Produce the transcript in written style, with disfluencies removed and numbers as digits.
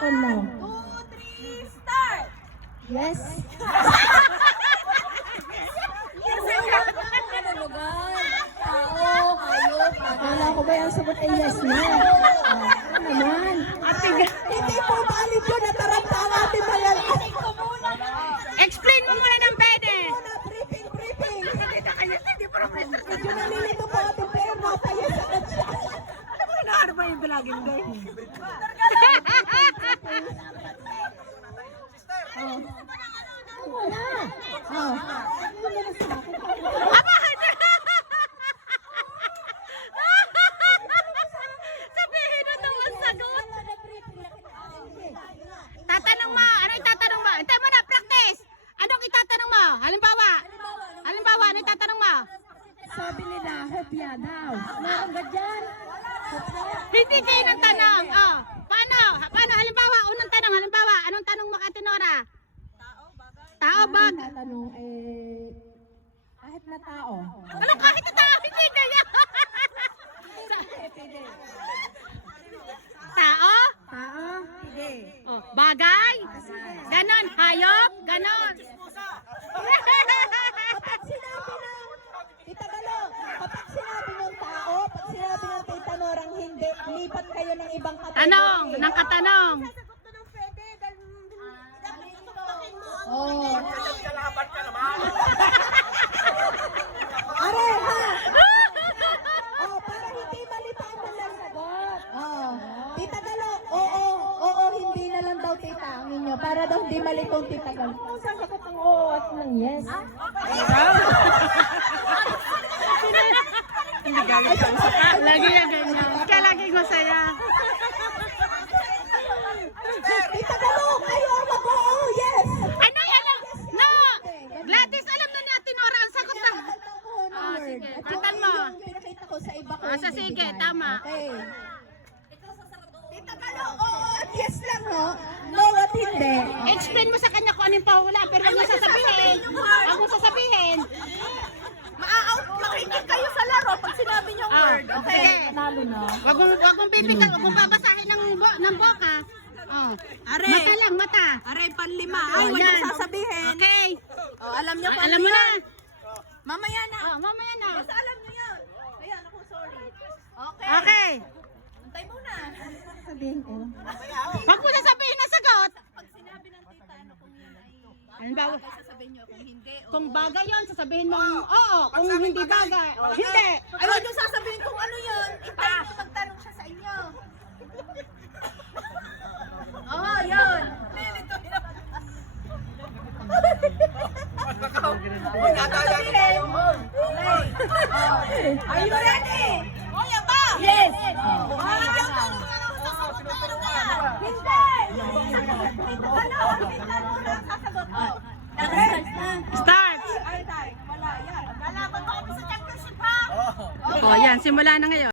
Bakbakan mo. 2, 3, start! Yes. Akala ko ba yung sagot ay yes na? Ano naman? Hindi po valid yun. Nataranta ang ating bayan. Explain mo muna ng pwede. Briefing. Medyo nalilito po ating pero nasa yes agad siya. Ano ba yung bilagin ko? Wala. Oh. Sabihin na daw ang sagot. Tatanong mo. Ano itatanong mo? Hintay mo na, practice. Anong itatanong mo? Halimbawa, ano itatanong mo? Sabi nila, hopya daw. Meron ba dyan? Hindi kayo ng tanong. Oh, paano? Halimbawa, unang tanong. Halimbawa, anong tanong mo, Ate Nora? Tao, bag. Tatanong, kahit na tao. Ano kahit na tao? Hindi kaya. Tao? Tao? Oh, bagay? Ganon. Hayop? Ganon. Kapag sinabi ng, Tita Galo, kapag sinabi ng tao, pag sinabi ng Tita Norang hindi, lipat kayo ng ibang kategory. Tanong, ng katanong. Sagot ko ng pwede dahil dapat tutukin mo. Oh. Are, ha? Oh, para hindi malitaan mo lang sagot. Oh. Tita Galo, oo, hindi na lang daw tita ang inyo. Para daw hindi malitong Tita Galo. Ang sagot ng oo at ng yes. Lagi na ganyan. Kaya laging masaya. Tita Galo, kayo ang mag-oo, yes. Ano? No! Gladys, alam na ni Ate Nora ang sagot na. Ah, sige. At Tatal yung mo. pinakita ko sa iba ko. Ah, hindi sige, bigay. tama. Okay. Tita Galo, oo at yes lang, no? No at hindi. Explain mo sa kanya kung anong pahula, pero huwag mo sasabihin. Huwag mo sasabihin. Ma-out, makinig kayo sa laro pag sinabi niyong word. Okay? Panalo na. Huwag mong pipikal, huwag mong babasahin ng boka. Oh. Are. Mata lang, mata. Aray, panlima. Ay, Oh, huwag yan. niyong sasabihin. Okay. Oh, alam niyo kung Alam ano mo na. yan. Mamaya na. Oh, mamaya na. Basta alam niyo yan. Ayan, ako sorry. Okay. Okay. Antay muna. Sabihin ko. Huwag mo sasabihin na sagot. Pag sinabi ng tita, ano kung yan ay Halimbawa, sasabihin niyo kung hindi. O... kung bagay yun, sasabihin mo oo. Kung hindi bagay, hindi. Ay, huwag niyo sasabihin kung ano yun. Itay, magtanong siya sa inyo. Oo, yun. Are you ready? Oh, yan ba? Yes. Start. Oh, yan. Simula na ngayon.